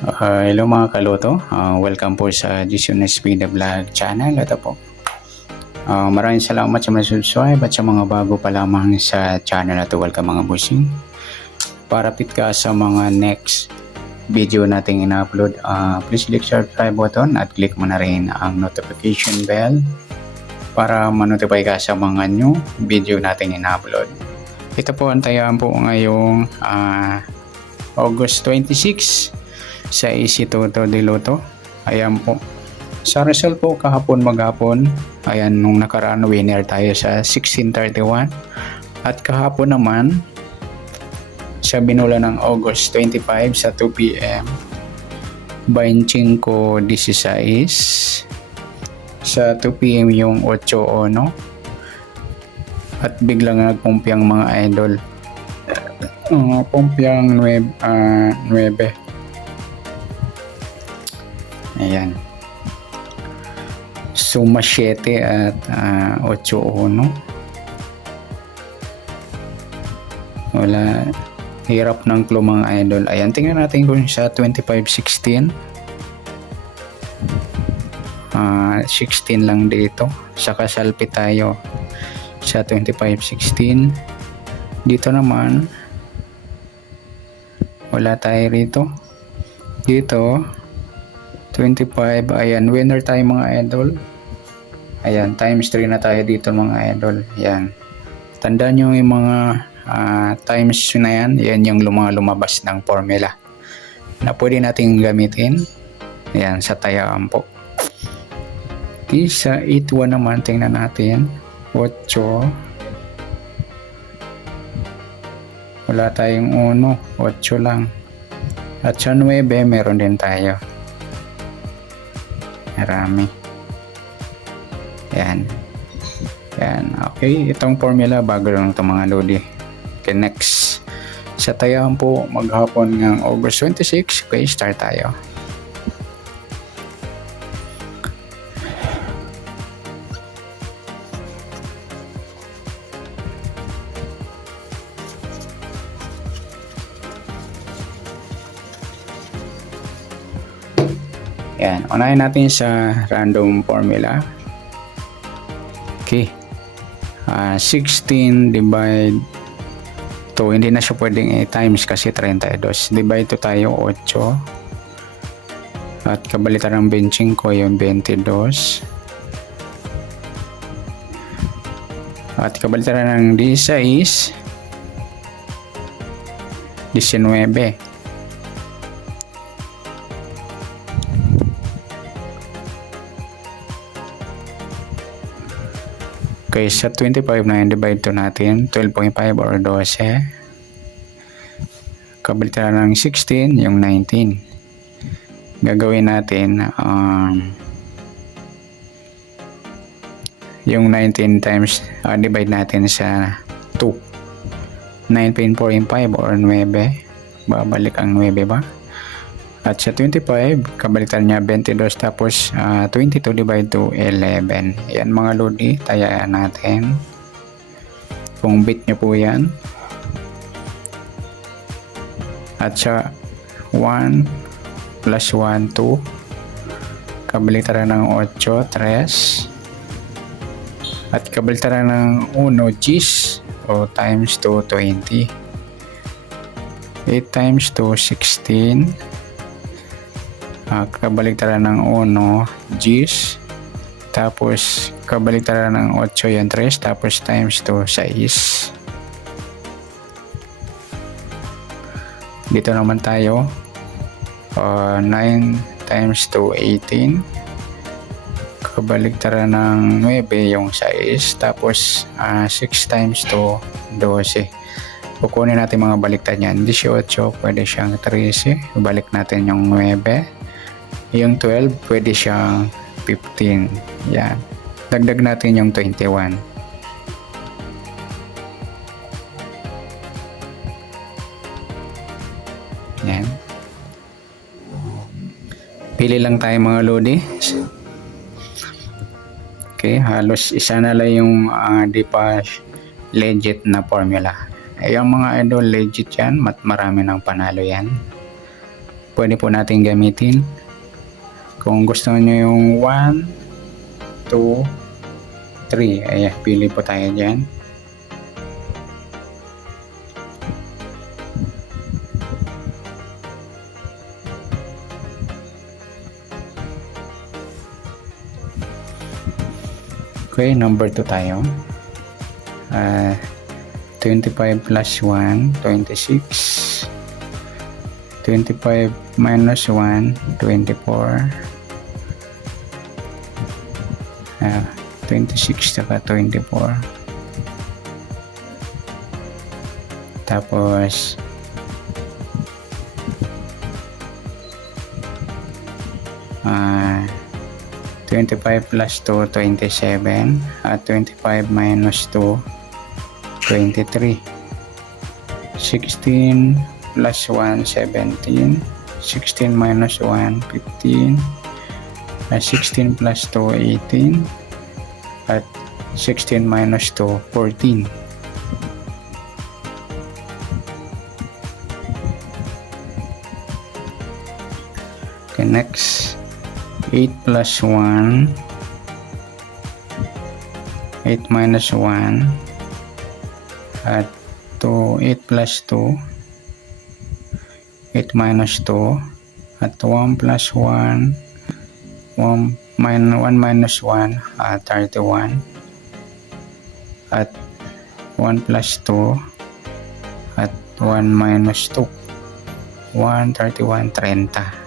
Hello mga kaluto, welcome po sa Jason Espida Vlog channel. Ito po, maraming salamat sa mga subscribe at sa mga bago pa lamang sa channel na to. Welcome mga bossing. Para fit ka sa mga next video nating ina-upload, please click subscribe button at click mo na rin ang notification bell para ma-notify ka sa mga new video nating ina-upload. Ito po ang tayaan po ngayong August 26 sa Easy Toto de Loto. Ayan po, sa result po kahapon maghapon, ayan, nung nakaraan winner tayo sa 1631 at kahapon naman sa binula ng August 25 sa 2 PM 25-16 sa 2 PM yung 8-1 at biglang nagpumpiang mga idol, pumpiang 9. Ayan. Suma 7 at 8-1. Wala. Hirap ng clue mga idol. Ayan, tingnan natin kung sa 25-16. 16 lang dito. Saka salpi tayo sa 25-16. Dito naman wala tayo rito. Dito 25, ayan, winner tayo mga idol. Ayan, times 3 na tayo dito mga idol. Ayan, tandaan nyo yung mga times na yan. Yan yung lumabas ng formula na pwede natin gamitin. Ayan, sa tayaan po. Okay, sa 8-1 naman, tingnan natin. 8, wala tayong 1, 8 lang. At sa 9 meron din tayo. Marami. Yan. Yan. Okay. Itong formula bago lang itong mga lodi. Okay, next. Sa tayaan po maghapon ng August 26. Okay, start tayo. Yan, unahin natin sa random formula. Okay. 16 divide to, hindi na siya pwedeng times kasi 32. Divide to tayo 8. At kabalitan ng benching ko yung 22. At kabalitan ng 16, 19. Okay, sa 25 na divide to natin, 12.5 or 12. Kabalitan ng 16, yung 19. Gagawin natin yung 19 times, divide natin sa 2. 9.45 or 9. Babalik ang 9 ba? At sa 25, kabalitan niya 22 tapos 22 divide to 11. Yan mga lodi, tayaan natin. Kung bit nyo po yan. At sa 1 plus 1, 2. Kabalitan ng 8, 3. At kabalitan ng 1, gis o times 2, 20. 8 times 2, 16. Kabaligtaran ng 1, gis. Tapos kabaligtaran ng 8 yan 3. Tapos times 2, 6. Dito naman tayo. 9 times 2, 18. Kabaligtaran ng 9 yung 6. Tapos 6 times 2, 12. Kukunin natin mga baliktad niyan. 18 pwede siyang 13. Balik natin yung 9. Yung 12, pwede siyang 15. Yan. Dagdag natin yung 21. Yan. Pili lang tayo mga lodi. Okay, halos isa na lang yung di pa legit na formula. Yung mga idol, legit yan. Marami ng panalo yan. pwede po natin gamitin. Kung gusto nyo yung 1, 2, 3, ayan, pili po tayo dyan. Okay, number 2 tayo. 25 plus 1, 26. 25 minus 1, 24. 26 saka 24. Tapos 25 plus 2, 27. At 25 minus 2, 23. 16 plus 1, 17. 16 minus 1, 15. 16 plus 2, 18. At 16 minus 2, 14. Okay, next. 8 plus 1. 8 minus 1. At 8 plus 2. 8 minus 2. At 1 plus 1. 1 minus 1, 31. At 1 plus 2. At 1 minus 2. 1, 31, 30.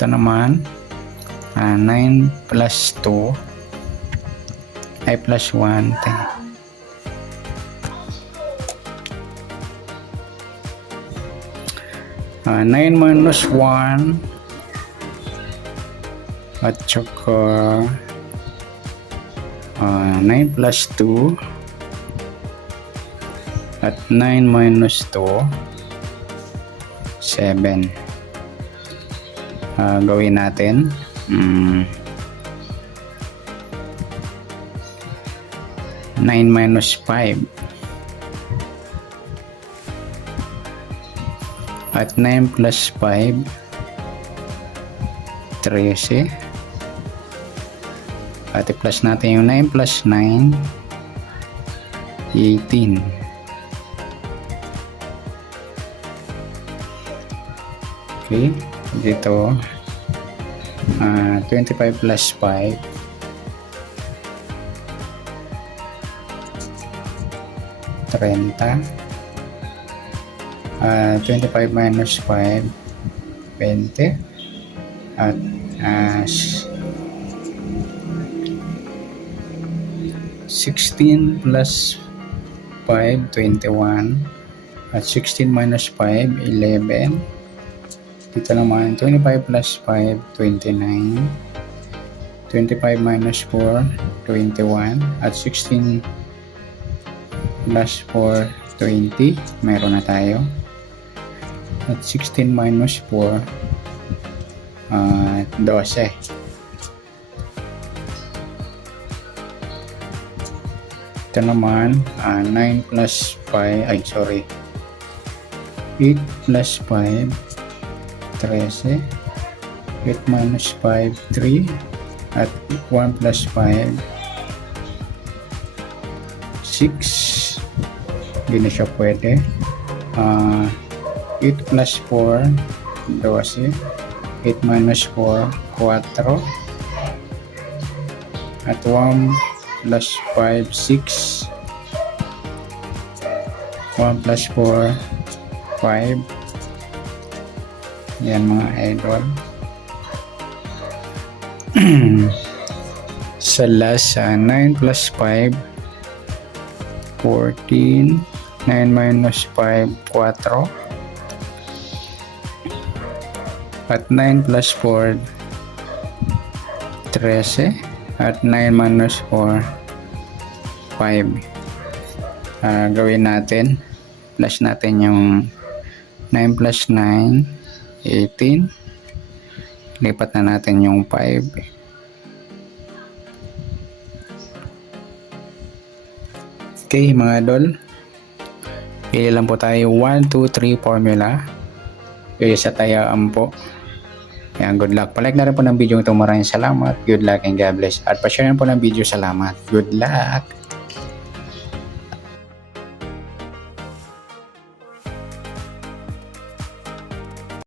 Ito naman, 9 plus 2 ay plus 1, 10. 9 minus 1 at saka 9 plus 2 at 9 minus 2, 7. Gawin natin 9 minus 5 at 9 plus 5, 13. At i-plus natin yung 9 plus 9, 18. Okay, dito 25 plus 5, 30. 25 minus 5, 20. At 16 plus 5, 21. At 16 minus 5, 11. Dito naman 25 plus 5, 29. 25 minus 4, 21. At 16 plus 4, 20. Meron na tayo. At 16 minus 4, 12. Ito naman 9 plus 5, 8 plus 5, 13. 8 minus 5, 3. At 1 plus 5, 6. Hindi na siya pwede. 8 plus 4, 12. 8 minus 4, 4. At 1 plus 5, 6. 1 plus 4, 5. Yan mga idol. Sa last, 9 plus 5, 14. 9 minus 5, 4. At 9 plus 4, 13. At 9 minus 4, 5. Gawin natin. Plus natin yung 9 plus 9, 18. Lipat na natin yung 5. Okay mga idol. Pili lang po tayo 1, 2, 3 formula. Pili sa tayaan po. Yan, good luck. Palike na rin po ng video ito. Maraming salamat. Good luck and God bless. At pa-share po ng video. Salamat. Good luck.